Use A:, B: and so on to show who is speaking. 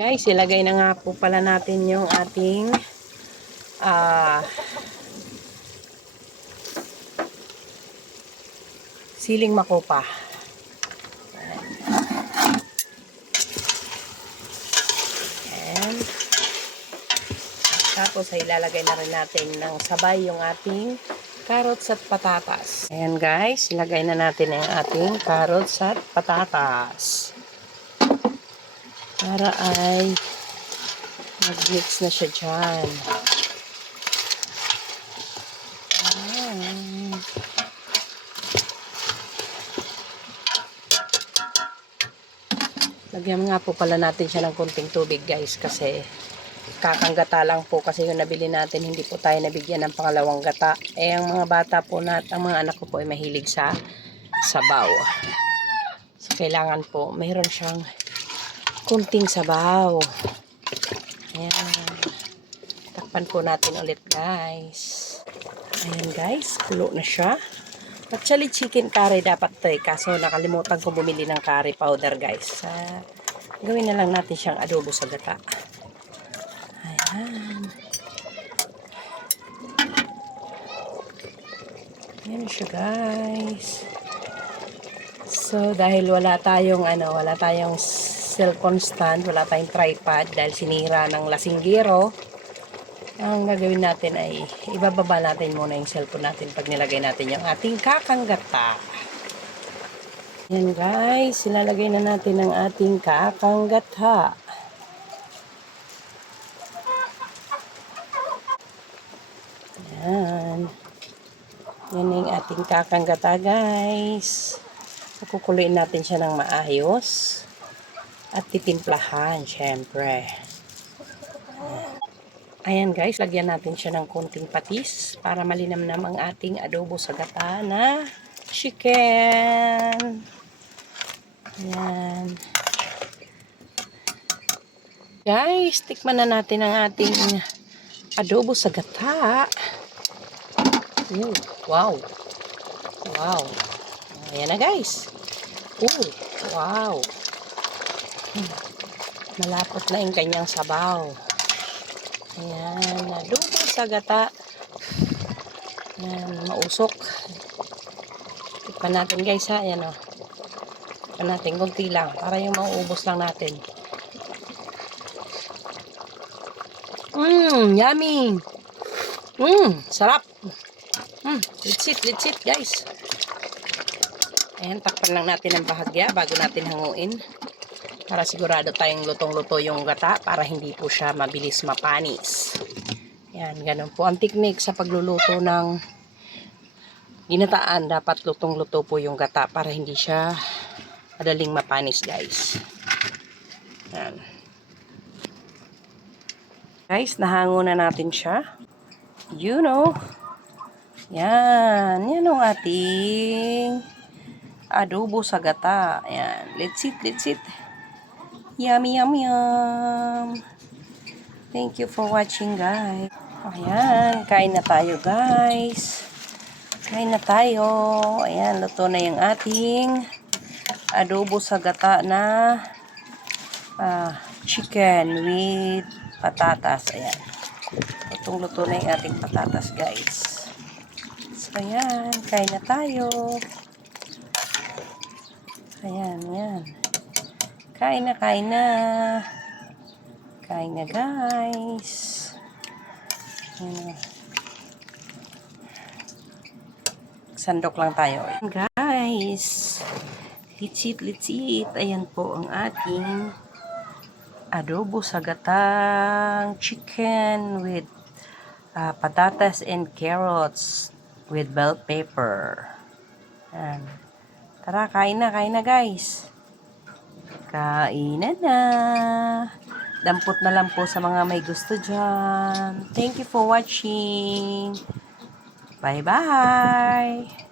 A: Guys, ilagay na nga po pala natin yung ating ah siling makopa. And, tapos ay ilalagay na rin natin ng sabay yung ating carrots at patatas. Ayan guys, ilagay na natin ang ating carrots at patatas. Para ay mag-mix na siya dyan. Ayan. Lagyan nga po pala natin siya ng konting tubig guys kasi kakanggata lang po kasi yung nabili natin hindi po tayo nabigyan ng pangalawang gata. Eh ang mga bata po na ang mga anak ko po ay mahilig sa sabaw. So kailangan po mayroon siyang kunting sabaw. Ayan. Takpan po natin ulit guys. Ayan guys, kulo na siya. Actually, chicken curry dapat to eh. Kaso nakalimutan ko bumili ng curry powder guys. Uh, gawin na lang natin siyang adobo sa gata. Ayan. Ayan siya guys. So, dahil wala tayong ano, wala tayong cellphone stand, wala tayong tripod dahil sinira ng lasinggero, ang gagawin natin ay ibababa natin muna yung cellphone natin pag nilagay natin yung ating kakanggata. Yan guys, ilalagay na natin ang ating kakanggata. Yan. Yan yung ating kakanggata guys. Kukuloyin natin siya ng maayos. At titimplahan, syempre. Ayan guys, lagyan natin siya ng konting patis para malinamnam ang ating adobo sa gata na chicken. Ayan. Guys, tikman na natin ang ating adobo sa gata. Ooh, wow. Wow. Ayan na guys. Ooh, wow. Malapot na yung kanyang sabaw. Ayan, adobo sa gata. Ayan, mausok. Tikpan natin guys ha, ayan o. Tikpan natin, kunti lang, para yung mauubos lang natin. Mmm, yummy! Mmm, sarap! Mmm, litsit, litsit guys. Ayan, takpan lang natin ang bahagya bago natin hanguin para sigurado tayong lutong-luto yung gata para hindi po siya mabilis mapanis. Yan, ganun po ang technique sa pagluluto ng ginataan. Dapat lutong-luto po yung gata para hindi siya madaling mapanis, guys. Yan. Guys, nahango na natin siya. You know. Yan. Yan ang ating adobo sa gata. Yan. Let's eat, let's eat. Yummy, yum, yum. Thank you for watching, guys. Ayan, kain na tayo, guys. Kain na tayo. Ayan, luto na yung ating adobo sa gata na ah, chicken with patatas. Ayan. Lutong-luto na yung ating patatas, guys. So, ayan, kain na tayo. Ayan, ayan. Kain na, kain na. Kain na, guys. Sandok lang tayo. Guys, litsit, litsit. Ayan po ang ating adobo sa gatang chicken with uh, patatas and carrots with bell pepper. Ayan. Tara, kain na, kain na guys. Kainan na. Dampot na lang po sa mga may gusto dyan. Thank you for watching. Bye-bye.